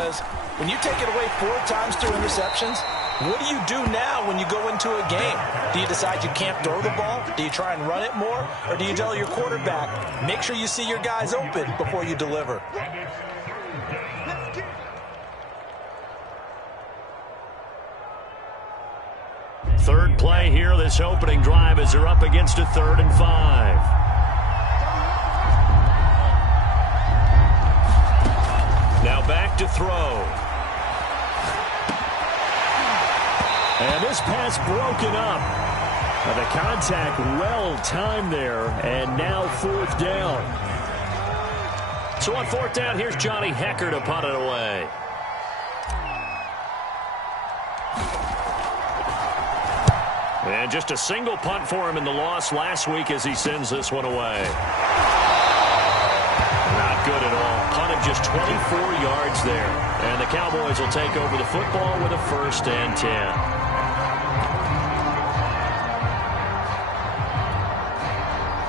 because when you take it away 4 times through interceptions, what do you do now when you go into a game? Do you decide you can't throw the ball? Do you try and run it more? Or do you tell your quarterback, make sure you see your guys open before you deliver? Third play here, this opening drive, as they're up against a 3rd and 5. Now back to throw. And this pass broken up. The contact well timed there, and now 4th down. So on 4th down, here's Johnny Hecker to punt it away. And just a single punt for him in the loss last week as he sends this one away. Not good at all. Punted just 24 yards there. And the Cowboys will take over the football with a 1st and 10.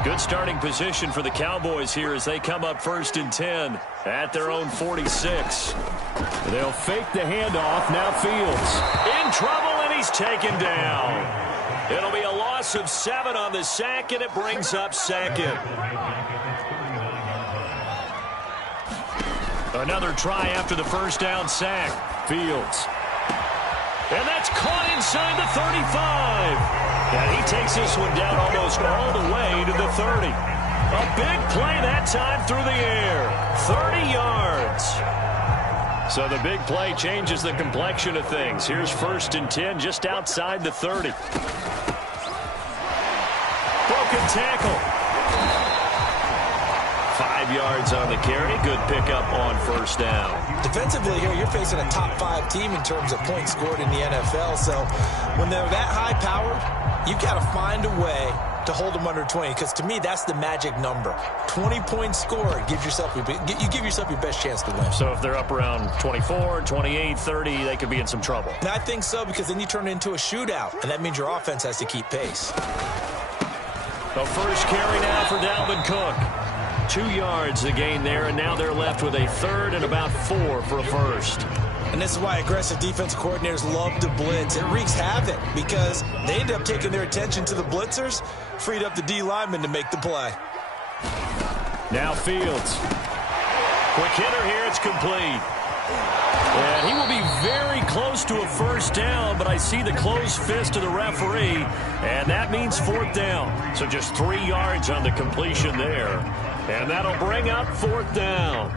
Good starting position for the Cowboys here as they come up 1st and 10 at their own 46. They'll fake the handoff. Now Fields in trouble, and he's taken down. It'll be a loss of 7 on the sack, and it brings up 2nd. Another try after the 1st down sack. Fields. And that's caught inside the 35. And he takes this one down almost all the way to the 30. A big play that time through the air. 30 yards. So the big play changes the complexion of things. Here's 1st and 10 just outside the 30. Broken tackle. 5 yards on the carry. Good pickup on 1st down. Defensively here, you're facing a top 5 team in terms of points scored in the NFL. So when they're that high-powered, you've got to find a way to hold them under 20, because to me, that's the magic number. 20 points scored, you give yourself your best chance to win. So if they're up around 24, 28, 30, they could be in some trouble. And I think so, because then you turn it into a shootout, and that means your offense has to keep pace. The first carry now for Dalvin Cook. 2 yards the gain there, and now they're left with a 3rd and about 4 for a 1st. And this is why aggressive defensive coordinators love to blitz. It wreaks havoc because they end up taking their attention to the blitzers, freed up the D lineman to make the play. Now Fields. Quick hitter here, it's complete. And he will be very close to a 1st down, but I see the closed fist of the referee, and that means 4th down. So just 3 yards on the completion there. And that'll bring up 4th down.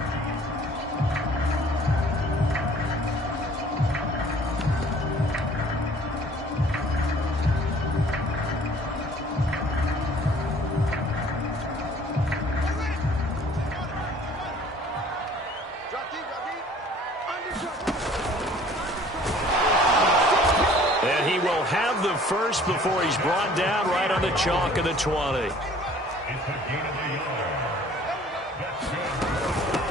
And he will have the 1st before he's brought down right on the chalk of the 20.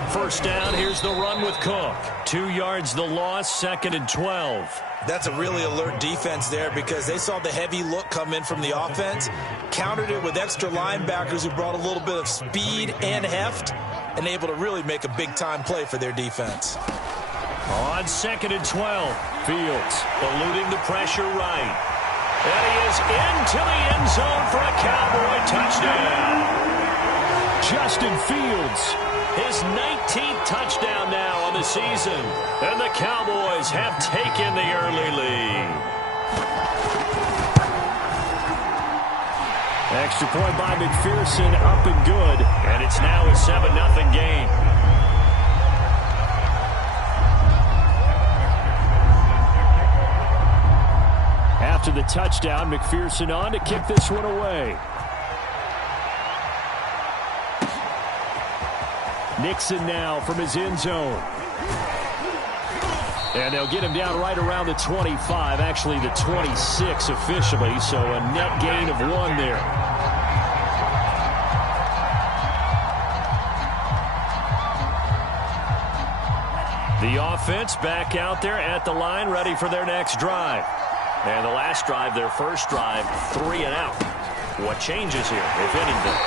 1st down, here's the run with Cook. 2 yards the loss, 2nd and 12. That's a really alert defense there because they saw the heavy look come in from the offense, countered it with extra linebackers who brought a little bit of speed and heft, and able to really make a big-time play for their defense. On 2nd and 12, Fields eluding the pressure right. And he is into the end zone for a Cowboy touchdown. Justin Fields, his 19th touchdown now on the season. And the Cowboys have taken the early lead. Extra point by McPherson, up and good. And it's now a 7-0 game. After the touchdown, McPherson on to kick this one away. Nixon now from his end zone. And they'll get him down right around the 25, actually the 26 officially, so a net gain of 1 there. The offense back out there at the line, ready for their next drive. And the last drive, their first drive, 3 and out. What changes here, if anything?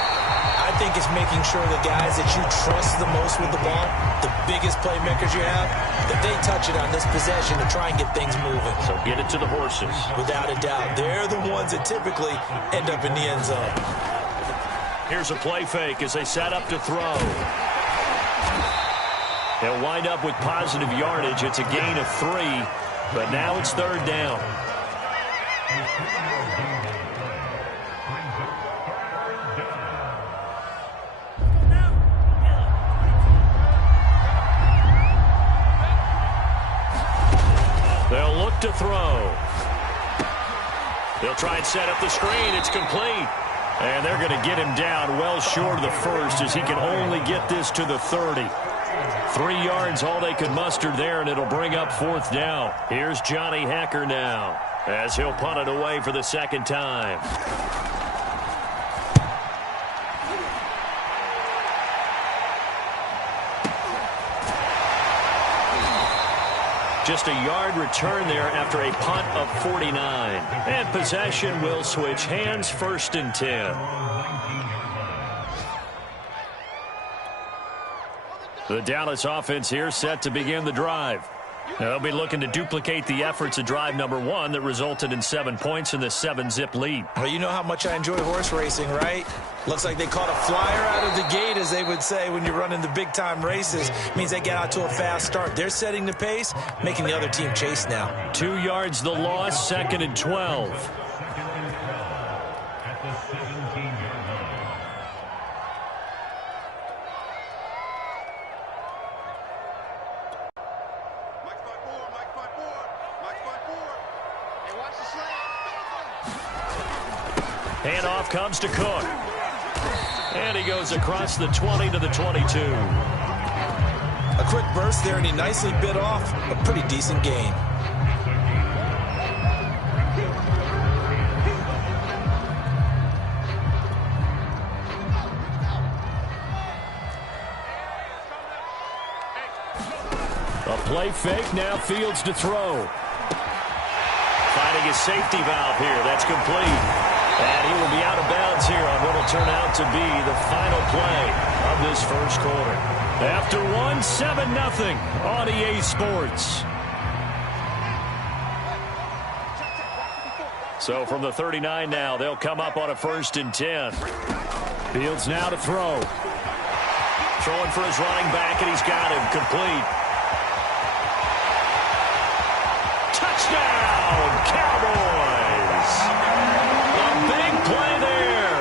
I think it's making sure the guys that you trust the most with the ball, the biggest playmakers you have, that they fortunate on this possession to try and get things moving. So get it to the horses. Without a doubt. They're the ones that typically end up in the end zone. Here's a play fake as they set up to throw. They'll wind up with positive yardage. It's a gain of 3, but now it's 3rd down. They'll look to throw. They'll try and set up the screen. It's complete. And they're going to get him down well short of the first as he can only get this to the 30. 3 yards, all they could muster there, and it'll bring up 4th down. Here's Johnny Hacker now as he'll punt it away for the 2nd time. Just a yard return there after a punt of 49. And possession will switch hands, 1st and 10. The Dallas offense here set to begin the drive. They'll be looking to duplicate the efforts of drive number 1 that resulted in 7 points in the 7-zip lead. Well, you know how much I enjoy horse racing, right? Looks like they caught a flyer out of the gate, as they would say when you're running the big-time races. Means they get out to a fast start. They're setting the pace, making the other team chase now. 2 yards the loss, 2nd and 12. Handoff comes to Cook. And he goes across the 20 to the 22. A quick burst there, and he nicely bit off a pretty decent gain. A play fake, now Fields to throw. Finding his safety valve here, that's complete. And he will be out of bounds here on what will turn out to be the final play of this first quarter. After 1, 7-0 on EA Sports. So from the 39 now, they'll come up on a 1st and 10. Fields now to throw. Throwing for his running back, and he's got him complete. Touchdown, Cowboys! A big play there.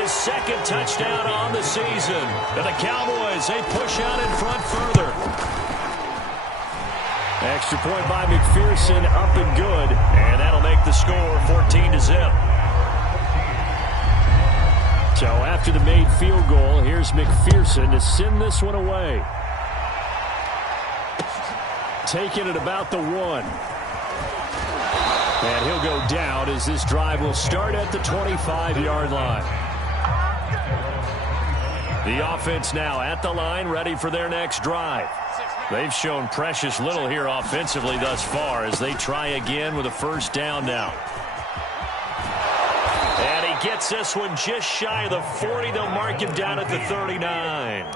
His 2nd touchdown on the season. And the Cowboys, they push out in front further. Extra point by McPherson, up and good. And that'll make the score 14-0. So after the made field goal, here's McPherson to send this one away. Taking it about the 1. And he'll go down as this drive will start at the 25-yard line. The offense now at the line, ready for their next drive. They've shown precious little here offensively thus far as they try again with a 1st down now. And he gets this one just shy of the 40. They'll mark him down at the 39.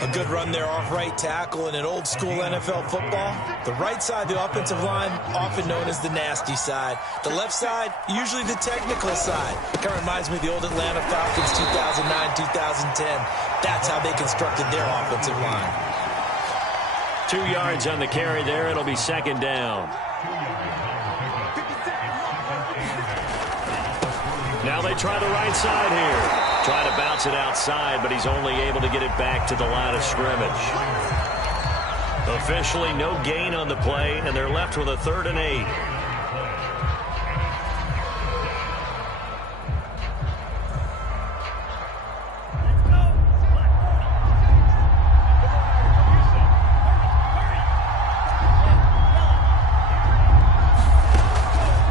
A good run there off right tackle in an old-school NFL football. The right side, the offensive line, often known as the nasty side. The left side, usually the technical side. Kind of reminds me of the old Atlanta Falcons 2009-2010. That's how they constructed their offensive line. 2 yards on the carry there. It'll be 2nd down. Now they try the right side here. Try to bounce it outside, but he's only able to get it back to the line of scrimmage. Officially no gain on the play, and they're left with a 3rd and 8.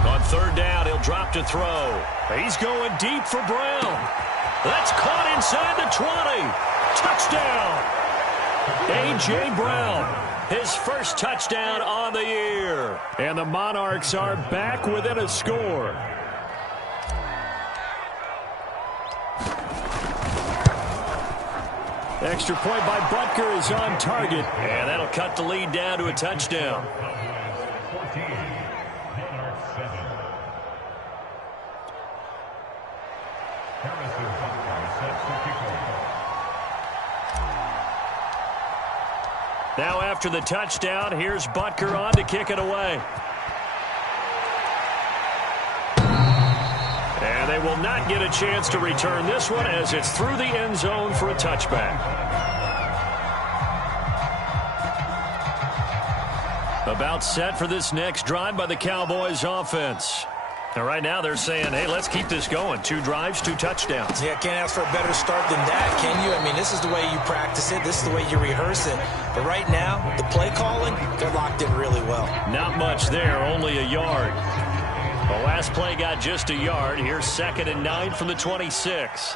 On 3rd down, he'll drop to throw. He's going deep for Brown. That's caught inside the 20. Touchdown. A.J. Brown, his 1st touchdown on the year. And the Monarchs are back within a score. Extra point by Butker is on target, and that'll cut the lead down to a touchdown. Now after the touchdown, here's Butker on to kick it away. And they will not get a chance to return this one as it's through the end zone for a touchback. About set for this next drive by the Cowboys offense. And right now they're saying, hey, let's keep this going. 2 drives, 2 touchdowns. Yeah, can't ask for a better start than that, can you? I mean, this is the way you practice it. This is the way you rehearse it. But right now, the play calling, they're locked in really well. Not much there, only a yard. The last play got just a yard. Here's 2nd and 9 from the 26.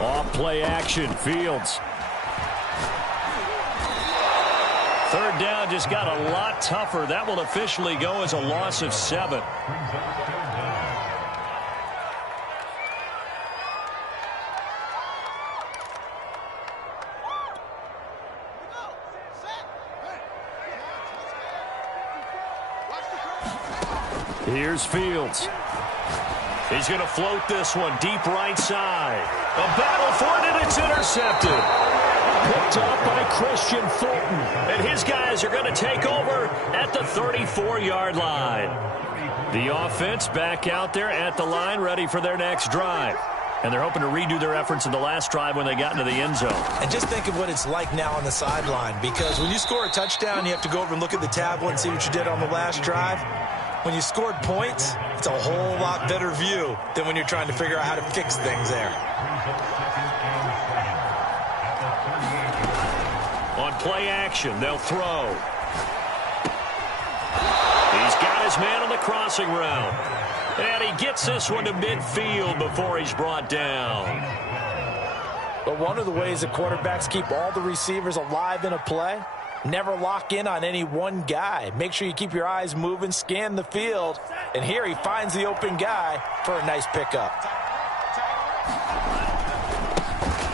Off play action, Fields. 3rd down just got a lot tougher. That will officially go as a loss of 7. Here's Fields. He's going to float this one deep right side. A battle for it, and it's intercepted. Picked up by Christian Fulton. And his guys are going to take over at the 34-yard line. The offense back out there at the line, ready for their next drive. And they're hoping to redo their efforts in the last drive when they got into the end zone. And just think of what it's like now on the sideline, because when you score a touchdown, you have to go over and look at the tablet and see what you did on the last drive. When you scored points, it's a whole lot better view than when you're trying to figure out how to fix things there. On play action, they'll throw. He's got his man on the crossing route. And he gets this one to midfield before he's brought down. But one of the ways that quarterbacks keep all the receivers alive in a play, never lock in on any one guy. Make sure you keep your eyes moving, scan the field. And here he finds the open guy for a nice pickup.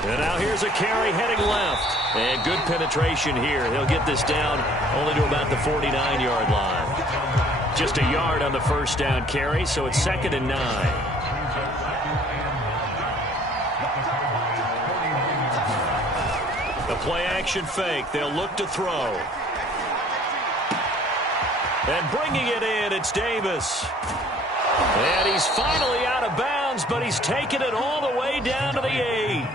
And now here's a carry heading left. And good penetration here. He'll get this down only to about the 49-yard line. Just a yard on the first down carry, so it's 2nd and 9. The play-action fake. They'll look to throw. And bringing it in, it's Davis. And he's finally out of bounds, but he's taken it all the way down to the 8.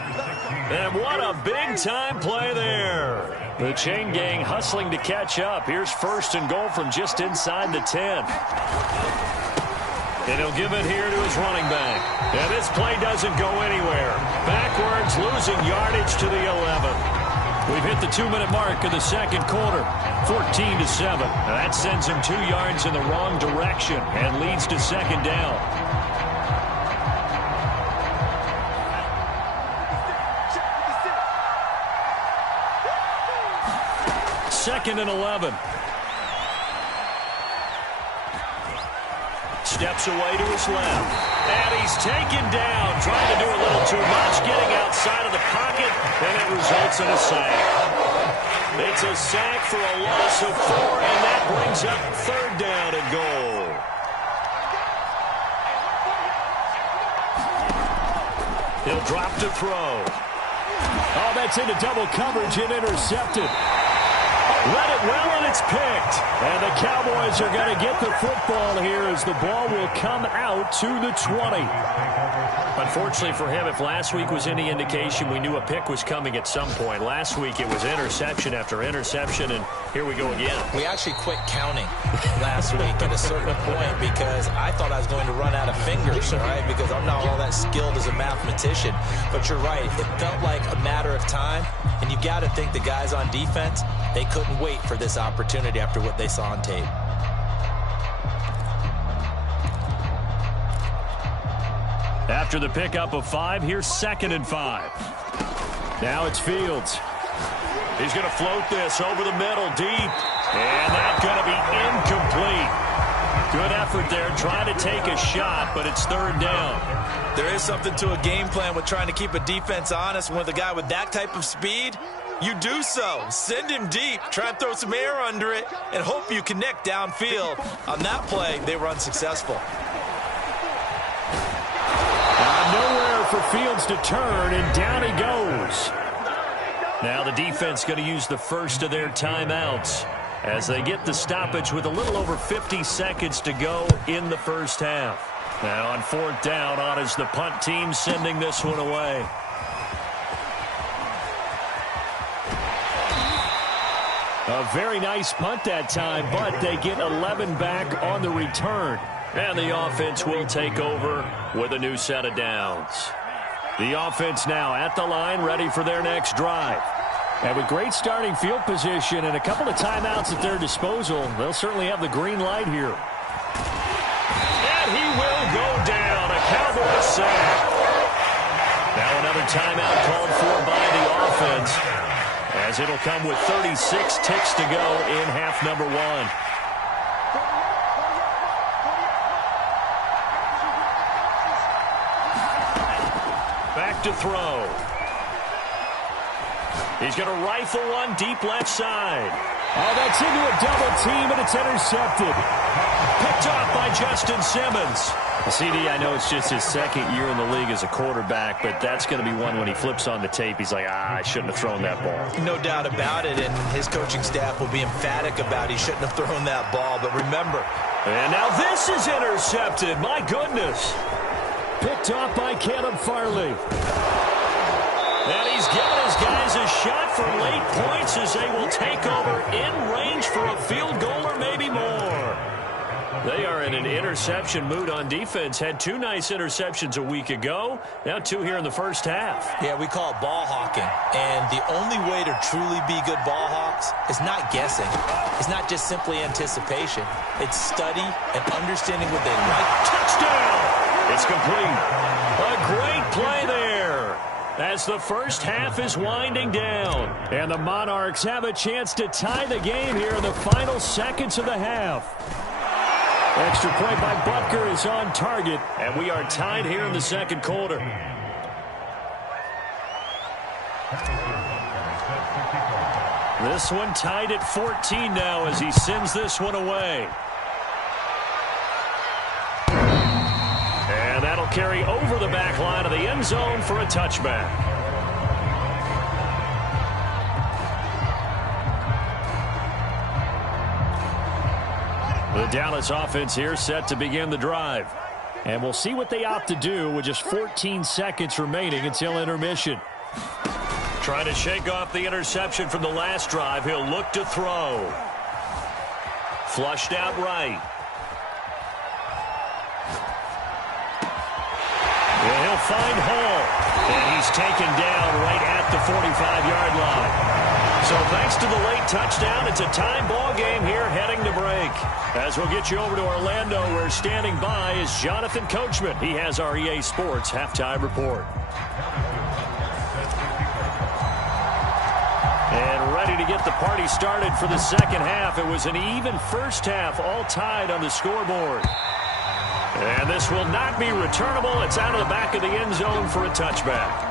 And what a big-time play there. The chain gang hustling to catch up. Here's 1st and goal from just inside the 10. And he'll give it here to his running back. And this play doesn't go anywhere. Backwards, losing yardage to the 11. We've hit the 2-minute mark of the second quarter. 14-7. Now that sends him 2 yards in the wrong direction and leads to 2nd down. 2nd and 11. Steps away to his left. And he's taken down, trying to do a little too much, getting outside of the pocket, and it results in a sack. It's a sack for a loss of 4, and that brings up 3rd down and goal. He'll drop to throw. Oh, that's into double coverage and intercepted. Read it well, and it's picked. And the Cowboys are going to get the football here as the ball will come out to the 20. Unfortunately for him, if last week was any indication, we knew a pick was coming at some point. Last week it was interception after interception, and here we go again. We actually quit counting last week at a certain point because I thought I was going to run out of fingers, all right, because I'm not all that skilled as a mathematician. But you're right. It felt like a matter of time, and you got to think the guys on defense, they couldn't wait for this opportunity after what they saw on tape. After the pickup of 5, here's 2nd and 5. Now it's Fields. He's going to float this over the middle deep. And that's going to be incomplete. Good effort there, trying to take a shot, but it's 3rd down. There is something to a game plan with trying to keep a defense honest. When with a guy with that type of speed, you do so. Send him deep, try and throw some air under it, and hope you connect downfield. On that play, they were unsuccessful. Nowhere for Fields to turn, and down he goes. Now the defense going to use the first of their timeouts as they get the stoppage with a little over 50 seconds to go in the first half. Now on fourth down, on is the punt team sending this one away. A very nice punt that time, but they get 11 back on the return. And the offense will take over with a new set of downs. The offense now at the line, ready for their next drive. And with great starting field position and a couple of timeouts at their disposal, they'll certainly have the green light here. And he will go down. A Cowboys sack. Now another timeout called for by the offense, as it'll come with 36 ticks to go in half number one. Back to throw. He's going to rifle one deep left side. Oh, that's into a double team, and it's intercepted. Picked off by Justin Simmons. CD, I know it's just his second year in the league as a quarterback, but that's going to be one when he flips on the tape. He's like, I shouldn't have thrown that ball. No doubt about it, and his coaching staff will be emphatic about he shouldn't have thrown that ball. But remember. And now this is intercepted. My goodness. Picked off by Caleb Farley. And he's given his guys a shot for late points as they will take over in range for a field goal or maybe more. They are in an interception mood on defense. Had two nice interceptions a week ago. Now two here in the first half. Yeah, we call it ball hawking. And the only way to truly be good ball hawks is not guessing. It's not just simply anticipation. It's study and understanding what they like. Touchdown! It's complete. A great play there as the first half is winding down. And the Monarchs have a chance to tie the game here in the final seconds of the half. Extra point by Butker is on target, and we are tied here in the second quarter. This one tied at 14 now as he sends this one away. And that'll carry over the back line of the end zone for a touchback. The Dallas offense here set to begin the drive. And we'll see what they opt to do with just 14 seconds remaining until intermission. Trying to shake off the interception from the last drive. He'll look to throw. Flushed out right. And he'll find Hall. And he's taken down right at the 45-yard line. So thanks to the late touchdown, it's a time ball game here heading to break. As we'll get you over to Orlando, where standing by is Jonathan Coachman. He has our EA Sports halftime report. And ready to get the party started for the second half. It was an even first half, all tied on the scoreboard. And this will not be returnable. It's out of the back of the end zone for a touchback.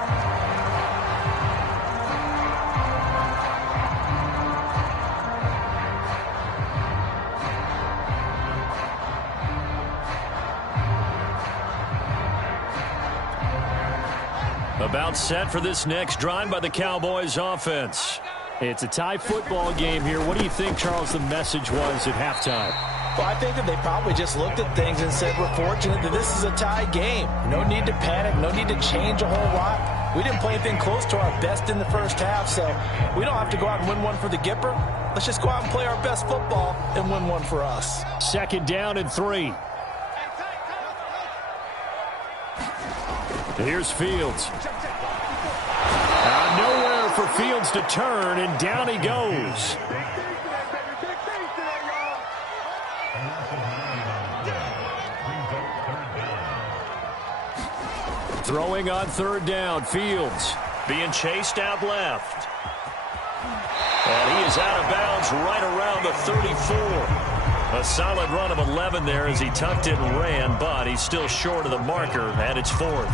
About set for this next drive by the Cowboys offense. It's a tie football game here. What do you think, Charles, the message was at halftime? Well, I think that they probably just looked at things and said, we're fortunate that this is a tie game. No need to panic. No need to change a whole lot. We didn't play anything close to our best in the first half, so we don't have to go out and win one for the Gipper. Let's just go out and play our best football and win one for us. Second down and 3. Here's Fields. Nowhere for Fields to turn, and down he goes. Throwing on third down, Fields being chased out left. And he is out of bounds right around the 34. A solid run of 11 there as he tucked it and ran, but he's still short of the marker, and it's 4th.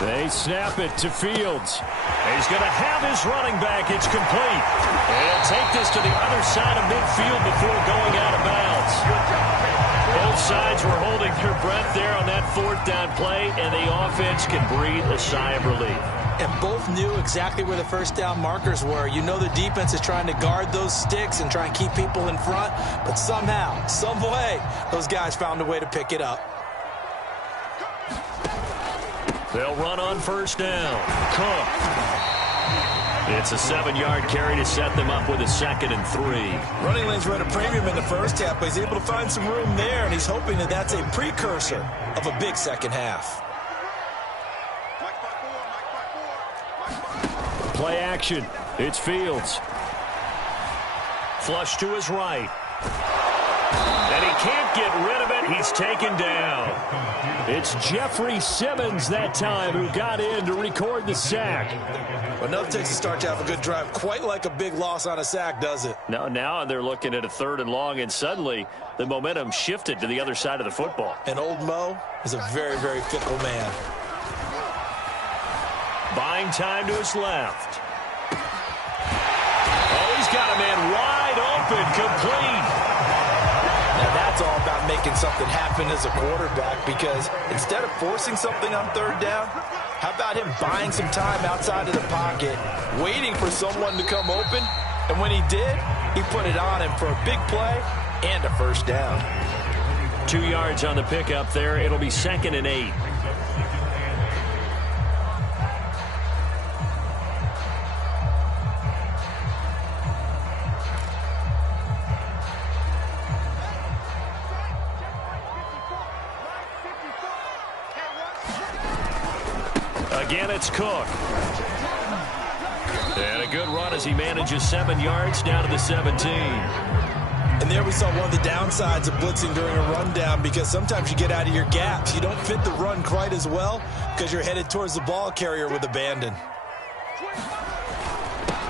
They snap it to Fields. He's going to have his running back. It's complete. And he'll take this to the other side of midfield before going out of bounds. Both sides were holding their breath there on that 4th down play, and the offense can breathe a sigh of relief. And both knew exactly where the first down markers were. You know the defense is trying to guard those sticks and try and keep people in front, but somehow, some way, those guys found a way to pick it up. They'll run on first down. Cook. It's a 7-yard carry to set them up with a 2nd and 3. Running lanes were at a premium in the first half, but he's able to find some room there, and he's hoping that that's a precursor of a big second half. Play action. It's Fields. Flush to his right. And he can't get rid of it. He's taken down. It's Jeffrey Simmons that time who got in to record the sack. Well, enough takes to start to have a good drive. Quite like a big loss on a sack, does it? No, now they're looking at a 3rd and long, and suddenly the momentum shifted to the other side of the football. And old Mo is a very, very fickle man. Buying time to his left. Oh, he's got a man wide open, complete. Now that's all about making something happen as a quarterback, because instead of forcing something on 3rd down, how about him buying some time outside of the pocket, waiting for someone to come open, and when he did, he put it on him for a big play and a first down. 2 yards on the pickup there. It'll be 2nd and 8. Again, it's Cook. And a good run as he manages 7 yards down to the 17. And there we saw one of the downsides of blitzing during a rundown, because sometimes you get out of your gaps. You don't fit the run quite as well because you're headed towards the ball carrier with abandon.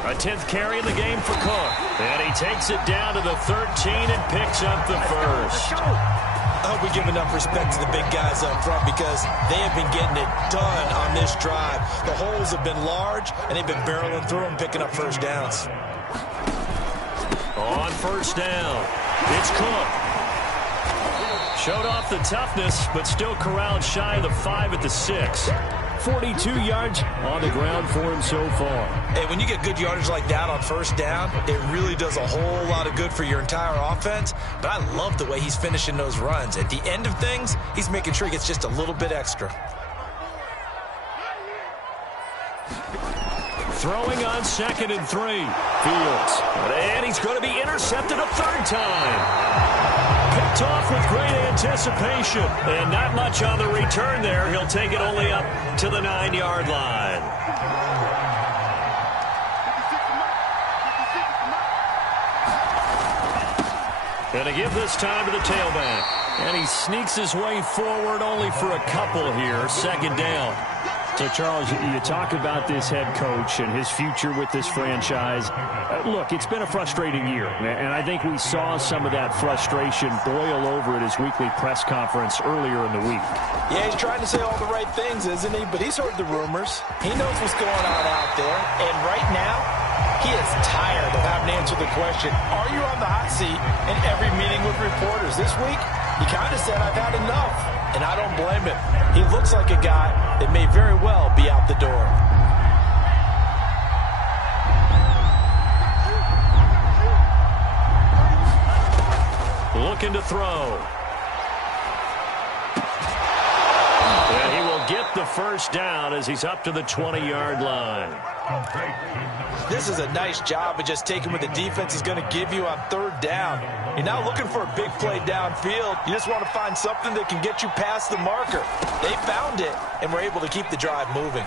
A 10th carry in the game for Cook. And he takes it down to the 13 and picks up the first. I hope we give enough respect to the big guys up front, because they have been getting it done on this drive. The holes have been large, and they've been barreling through them, picking up first downs. On first down, it's Cook. Showed off the toughness, but still corralled shy of the 5 at the 6. 42 yards on the ground for him so far. Hey, when you get good yardage like that on first down, it really does a whole lot of good for your entire offense. But I love the way he's finishing those runs. At the end of things, he's making sure he gets just a little bit extra. Throwing on 2nd and 3. Fields. And he's going to be intercepted a 3rd time. Picked off with great anticipation. And not much on the return there. He'll take it only up to the 9-yard line. And to give this time to the tailback. And he sneaks his way forward only for a couple here. 2nd down. So, Charles, you talk about this head coach and his future with this franchise. Look, it's been a frustrating year, and I think we saw some of that frustration boil over at his weekly press conference earlier in the week. Yeah, he's trying to say all the right things, isn't he? But he's heard the rumors. He knows what's going on out there. And right now, he is tired of having to answer the question, are you on the hot seat in every meeting with reporters? This week, he kind of said, I've had enough. And I don't blame him. He looks like a guy that may very well be out the door. Looking to throw. And he will get the first down as he's up to the 20-yard line. This is a nice job of just taking what the defense is going to give you on 3rd down. You're not looking for a big play downfield. You just want to find something that can get you past the marker. They found it, and were able to keep the drive moving.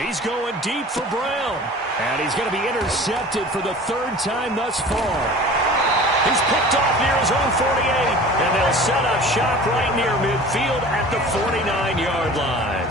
He's going deep for Brown. And he's going to be intercepted for the 3rd time thus far. He's picked off near his own 48, and they'll set up shop right near midfield at the 49-yard line.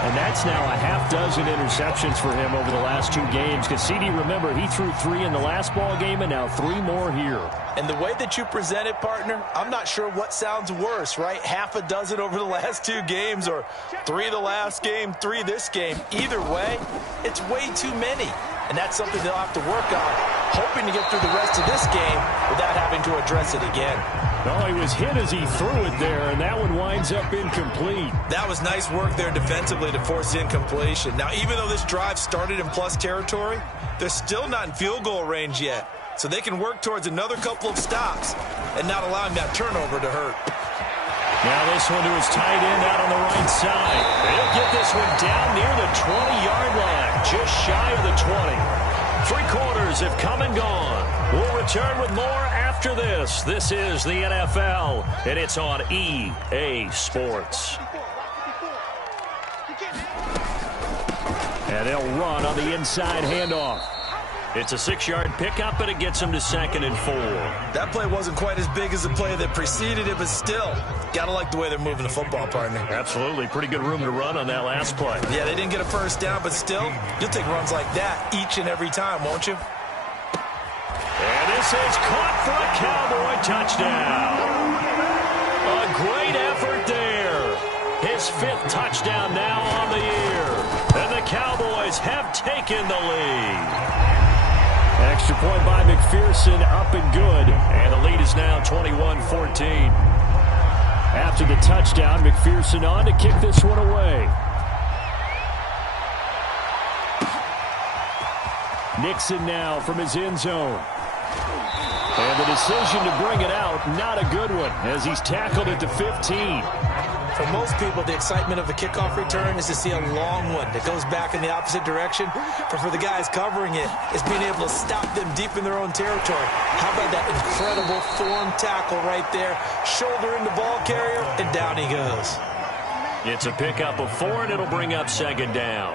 And that's now a half dozen interceptions for him over the last 2 games. Because, CD, remember, he threw 3 in the last ball game and now 3 more here. And the way that you present it, partner, I'm not sure what sounds worse, right? Half a dozen over the last 2 games or 3 the last game, 3 this game. Either way, it's way too many. And that's something they'll have to work on, hoping to get through the rest of this game without having to address it again. No, he was hit as he threw it there, and that one winds up incomplete. That was nice work there defensively to force the incompletion. Now, even though this drive started in plus territory, they're still not in field goal range yet. So they can work towards another couple of stops and not allowing that turnover to hurt. Now this one to his tight end out on the right side. They'll get this one down near the 20-yard line, just shy of the 20. 3 quarters have come and gone. We'll return with more after this. This is the NFL, and it's on EA Sports. And they'll run on the inside handoff. It's a 6-yard pickup, and it gets them to 2nd and 4. That play wasn't quite as big as the play that preceded it, but still, gotta like the way they're moving the football, partner. Absolutely. Pretty good room to run on that last play. Yeah, they didn't get a first down, but still, you'll take runs like that each and every time, won't you? And this is caught for a Cowboy touchdown. A great effort there. His 5th touchdown now on the year. And the Cowboys have taken the lead. Extra point by McPherson, up and good. And the lead is now 21-14. After the touchdown, McPherson on to kick this one away. Nixon now from his end zone. And the decision to bring it out, not a good one, as he's tackled at the 15. For most people, the excitement of a kickoff return is to see a long one that goes back in the opposite direction. But for the guys covering it, it's being able to stop them deep in their own territory. How about that incredible form tackle right there? Shoulder in the ball carrier, and down he goes. It's a pickup of 4, and it'll bring up 2nd down.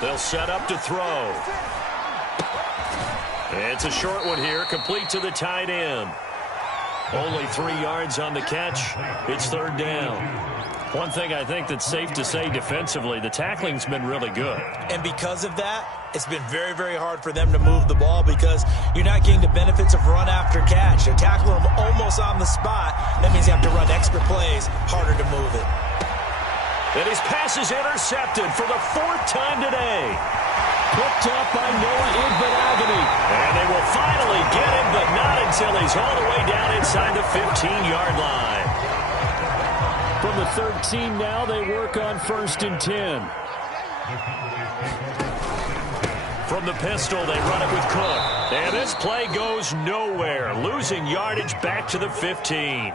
They'll set up to throw. It's a short one here, complete to the tight end. Only 3 yards on the catch. It's 3rd down. One thing I think that's safe to say defensively, the tackling's been really good. And because of that, it's been very, very hard for them to move the ball because you're not getting the benefits of run after catch. They're tackling them almost on the spot. That means you have to run extra plays, harder to move it. And his pass is intercepted for the 4th time today. Picked up by Noah Igbenogany. And they will finally get him, but not until he's all the way down inside the 15-yard line. From the 13 now, they work on 1st and 10. From the pistol, they run it with Cook. And this play goes nowhere. Losing yardage back to the 15.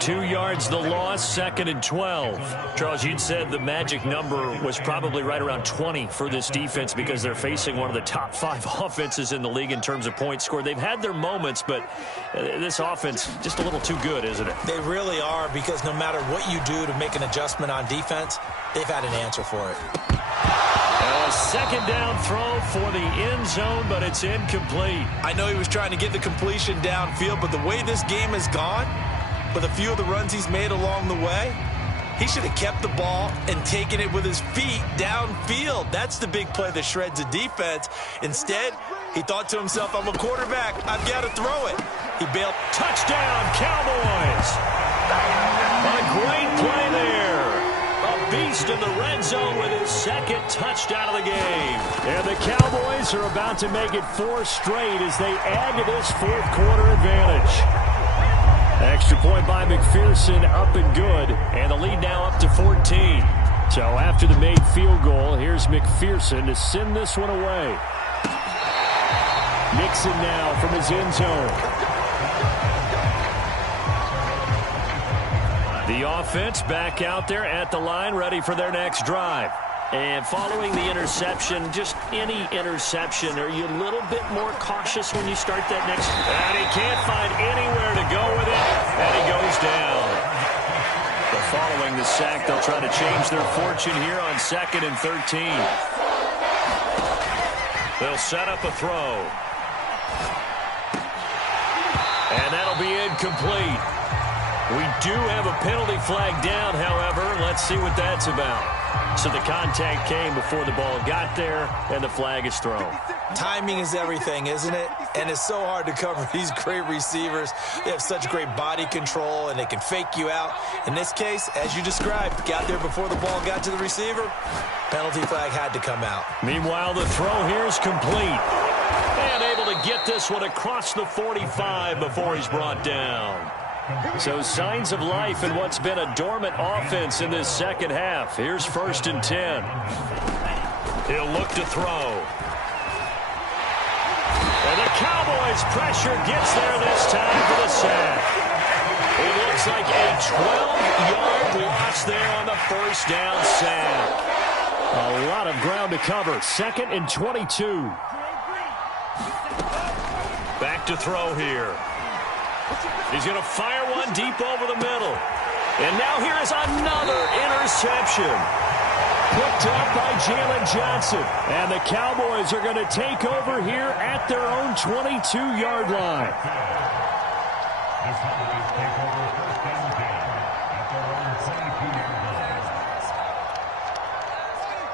2 yards the loss, 2nd and 12. Charles, you'd said the magic number was probably right around 20 for this defense because they're facing one of the top 5 offenses in the league in terms of points scored. They've had their moments, but this offense just a little too good, isn't it? They really are, because no matter what you do to make an adjustment on defense, they've had an answer for it. A 2nd down throw for the end zone, but it's incomplete. I know he was trying to get the completion downfield, but the way this game has gone, with a few of the runs he's made along the way, he should have kept the ball and taken it with his feet downfield. That's the big play that shreds a defense. Instead, he thought to himself, I'm a quarterback, I've got to throw it. He bailed. Touchdown, Cowboys! A great play there. Beast in the red zone with his 2nd touchdown of the game. And the Cowboys are about to make it 4 straight as they add to this 4th quarter advantage. Extra point by McPherson, up and good. And the lead now up to 14. So after the made field goal, here's McPherson to send this one away. Nixon now from his end zone. The offense back out there at the line, ready for their next drive. And following the interception, just any interception, are you a little bit more cautious when you start that next? And he can't find anywhere to go with it, and he goes down. But following the sack, they'll try to change their fortune here on 2nd and 13. They'll set up a throw. And that'll be incomplete. We do have a penalty flag down, however. Let's see what that's about. So the contact came before the ball got there, and the flag is thrown. Timing is everything, isn't it? And it's so hard to cover these great receivers. They have such great body control, and they can fake you out. In this case, as you described, got there before the ball got to the receiver. Penalty flag had to come out. Meanwhile, the throw here is complete. And able to get this one across the 45 before he's brought down. So signs of life in what's been a dormant offense in this second half. Here's 1st and 10. He'll look to throw. And the Cowboys' pressure gets there this time for the sack. It looks like a 12-yard loss there on the first down sack. A lot of ground to cover. 2nd and 22. Back to throw here. He's going to fire one deep over the middle. And now here is another interception. Picked up by Jalen Johnson. And the Cowboys are going to take over here at their own 22-yard line.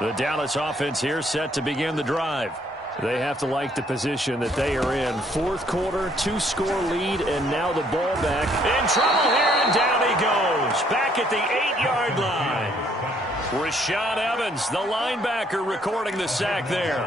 The Dallas offense here set to begin the drive. They have to like the position that they are in. 4th quarter, 2-score lead, and now the ball back. In trouble here, and down he goes. Back at the 8-yard line. Rashad Evans, the linebacker, recording the sack there.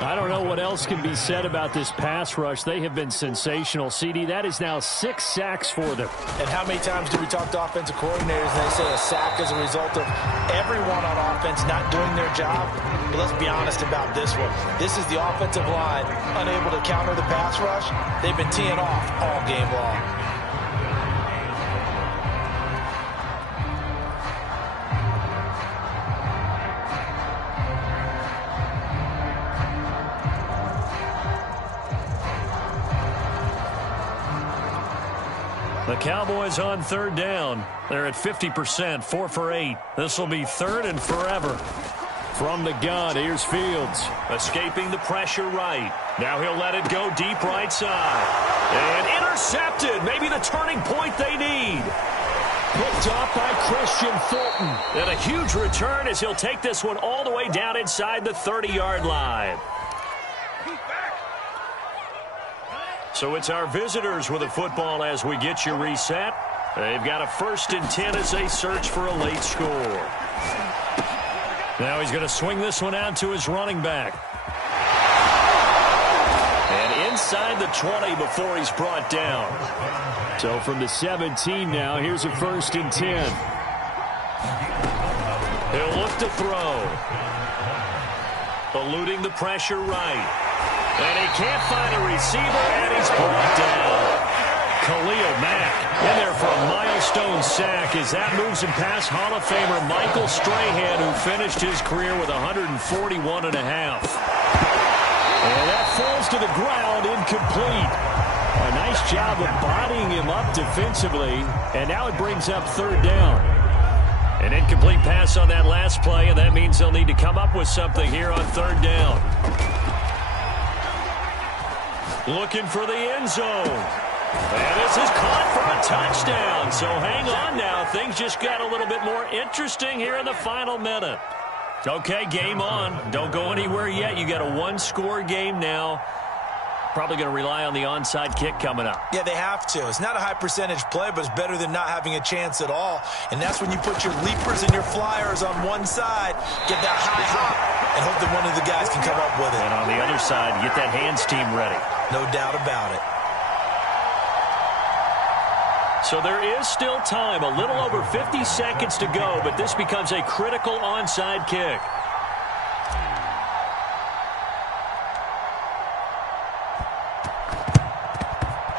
I don't know what else can be said about this pass rush. They have been sensational. CD, that is now 6 sacks for them. And how many times do we talk to offensive coordinators and they say a sack is a result of everyone on offense not doing their job? But let's be honest about this one. This is the offensive line unable to counter the pass rush. They've been teeing off all game long. The Cowboys on 3rd down. They're at 50%, 4 for 8. This will be 3rd and forever. From the gun, here's Fields. Escaping the pressure right. Now he'll let it go deep right side. And intercepted. Maybe the turning point they need. Picked up by Christian Fulton. And a huge return as he'll take this one all the way down inside the 30-yard line. So it's our visitors with the football as we get you reset. They've got a 1st and 10 as they search for a late score. Now he's going to swing this one out to his running back. And inside the 20 before he's brought down. So from the 17 now, here's a 1st and 10. He'll look to throw. Eluding the pressure right. And he can't find a receiver, and he's brought down. Khalil Mack in there for a milestone sack as that moves him past Hall of Famer Michael Strahan, who finished his career with 141 and a half. And that falls to the ground, incomplete. A nice job of bodying him up defensively, and now it brings up 3rd down. An incomplete pass on that last play, and that means they'll need to come up with something here on 3rd down. Looking for the end zone. And this is caught for a touchdown. So hang on now. Things just got a little bit more interesting here in the final minute. Okay, game on. Don't go anywhere yet. You got a 1-score game now. Probably going to rely on the onside kick coming up. Yeah, they have to. It's not a high percentage play, but it's better than not having a chance at all. And that's when you put your leapers and your flyers on one side, get that high hop, and hope that one of the guys can come up with it. And on the other side, get that hands team ready. No doubt about it. So there is still time, a little over 50 seconds to go, but this becomes a critical onside kick.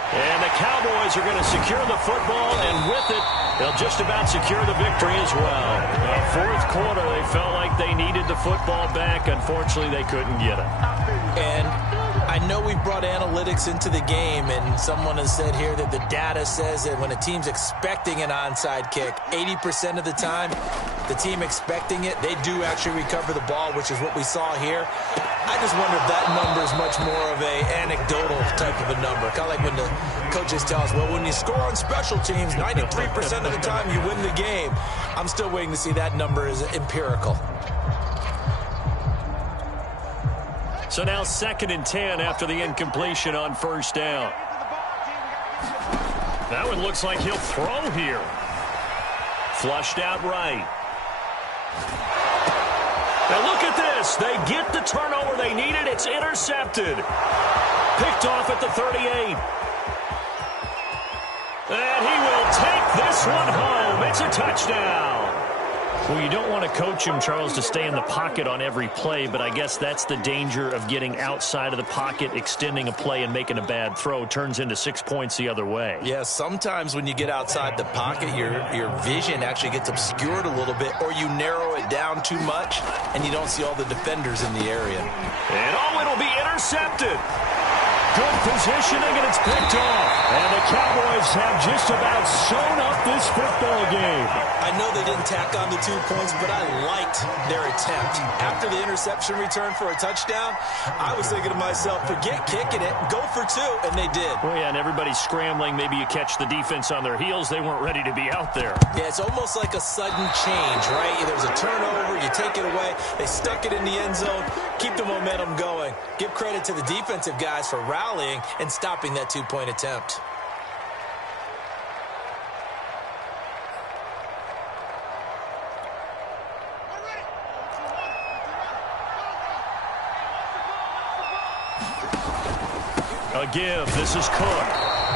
And the Cowboys are going to secure the football, and with it, they'll just about secure the victory as well. 4th quarter, they felt like they needed the football back. Unfortunately, they couldn't get it. And I know we've brought analytics into the game, and someone has said here that the data says that when a team's expecting an onside kick, 80% of the time, the team expecting it, they do actually recover the ball, which is what we saw here. I just wonder if that number is much more of a anecdotal type of a number. Kind of like when the coaches tell us, well, when you score on special teams, 93% of the time you win the game. I'm still waiting to see that number is empirical. So now 2nd and 10 after the incompletion on first down. That one looks like he'll throw here. Flushed out right. Now look at this. They get the turnover they needed. It's intercepted. Picked off at the 38. And he will take this one home. It's a touchdown. Well, you don't want to coach him, Charles, to stay in the pocket on every play, but I guess that's the danger of getting outside of the pocket, extending a play, and making a bad throw. Turns into 6 points the other way. Yeah, sometimes when you get outside the pocket, your vision actually gets obscured a little bit, or you narrow it down too much, and you don't see all the defenders in the area. And it'll be intercepted. Good positioning, and it's picked off. And the Cowboys have just about sewn up this football game. I know they didn't tack on the 2 points, but I liked their attempt. After the interception return for a touchdown, I was thinking to myself, forget kicking it, go for 2, and they did. Oh, yeah, and everybody's scrambling. Maybe you catch the defense on their heels. They weren't ready to be out there. Yeah, it's almost like a sudden change, right? There's a turnover, you take it away, they stuck it in the end zone, keep the momentum going. Give credit to the defensive guys for rallying and stopping that 2-point attempt. A give. This is Cook.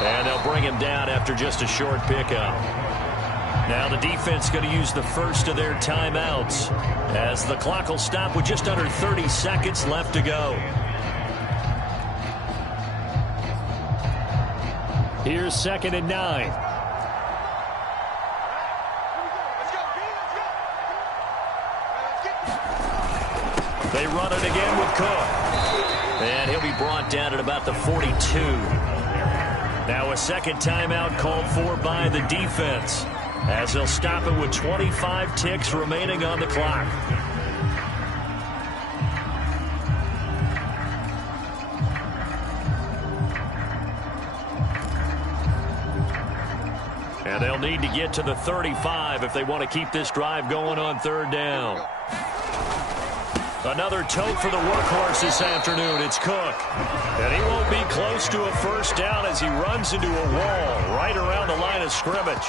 And they'll bring him down after just a short pickup. Now the defense going to use the first of their timeouts as the clock will stop with just under 30 seconds left to go. Here's 2nd and 9. They run it again with Cook. And he'll be brought down at about the 42. Now a second timeout called for by the defense as they'll stop it with 25 ticks remaining on the clock. And they'll need to get to the 35 if they want to keep this drive going on 3rd down. Another tote for the workhorse this afternoon. It's Cook. And he won't be close to a first down as he runs into a wall right around the line of scrimmage.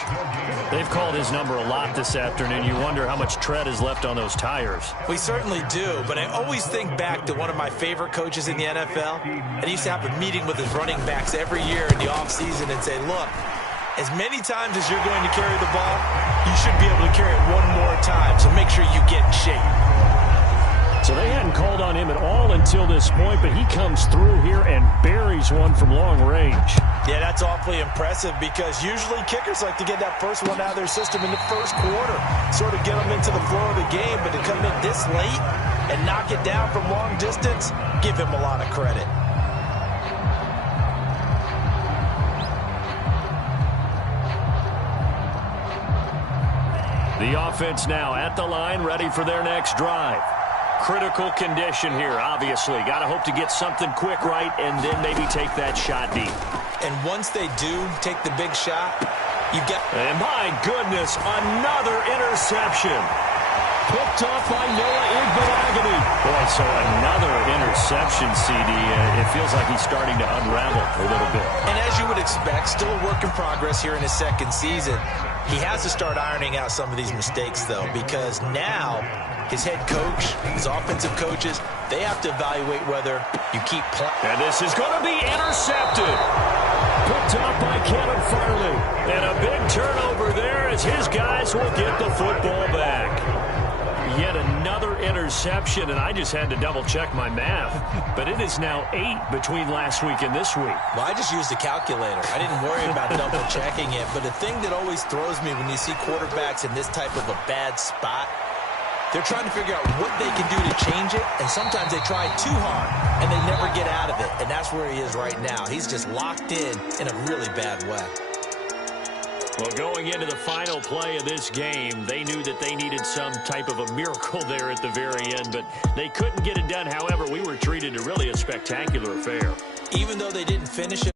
They've called his number a lot this afternoon. You wonder how much tread is left on those tires. We certainly do, but I always think back to one of my favorite coaches in the NFL. And he used to have a meeting with his running backs every year in the offseason and say, look, as many times as you're going to carry the ball, you should be able to carry it one more time, so make sure you get in shape. So they hadn't called on him at all until this point, but he comes through here and buries one from long range. Yeah, that's awfully impressive because usually kickers like to get that first one out of their system in the first quarter, sort of get them into the flow of the game, but to come in this late and knock it down from long distance, give him a lot of credit. The offense now at the line, ready for their next drive. Critical condition here, obviously. Got to hope to get something quick right and then maybe take that shot deep. And once they do take the big shot, you get... And my goodness, another interception. Picked off by Noah Igbenogany. Boy, so another interception, CD. It feels like he's starting to unravel a little bit. And as you would expect, still a work in progress here in his second season. He has to start ironing out some of these mistakes, though, because now his head coach, his offensive coaches, they have to evaluate whether you keep playing. And this is going to be intercepted. Picked off by Kevin Farley. And a big turnover there as his guys will get the football back. Yet another interception, and I just had to double-check my math. But it is now 8 between last week and this week. Well, I just used a calculator. I didn't worry about double-checking it. But the thing that always throws me when you see quarterbacks in this type of a bad spot, they're trying to figure out what they can do to change it, and sometimes they try too hard, and they never get out of it. And that's where he is right now. He's just locked in a really bad way. Well, going into the final play of this game, they knew that they needed some type of a miracle there at the very end, but they couldn't get it done. However, we were treated to really a spectacular affair. Even though they didn't finish it